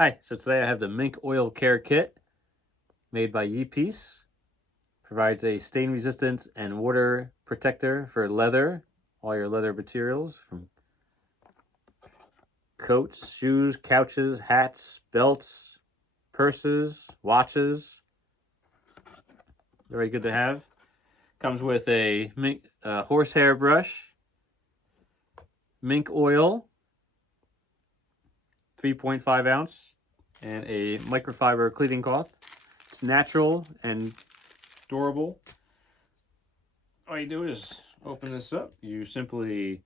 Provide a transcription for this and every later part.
Hi, so today I have the Mink Oil Care Kit made by Yeepiece. Provides a stain resistant and water protector for leather, all your leather materials, from coats, shoes, couches, hats, belts, purses, watches. Very good to have. Comes with a mink, horsehair brush, mink oil, 3.5 ounce, and a microfiber cleaning cloth. It's natural and durable. All you do is open this up. You simply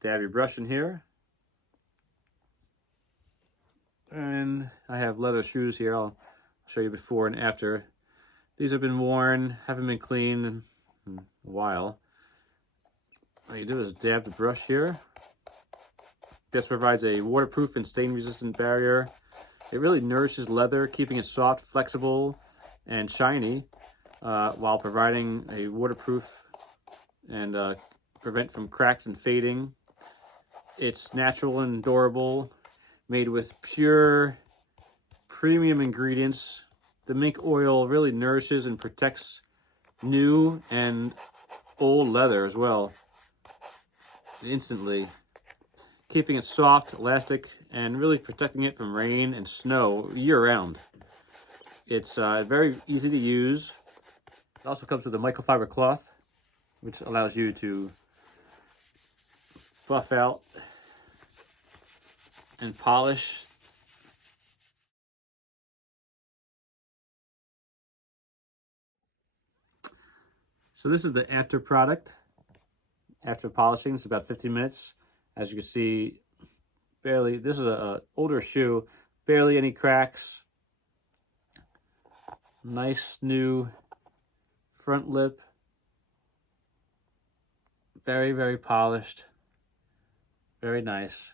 dab your brush in here. And I have leather shoes here. I'll show you before and after. These have been worn, haven't been cleaned in a while. All you do is dab the brush here. This provides a waterproof and stain-resistant barrier. It really nourishes leather, keeping it soft, flexible, and shiny, while providing a waterproof and prevent from cracks and fading. It's natural and durable, made with pure premium ingredients. The mink oil really nourishes and protects new and old leather as well, instantly, keeping it soft, elastic, and really protecting it from rain and snow year-round. It's very easy to use. It also comes with a microfiber cloth, which allows you to buff out and polish. So this is the after product. After polishing, it's about 15 minutes. As you can see, barely, this is an older shoe, barely any cracks. Nice new front lip. Very, very polished. Very nice.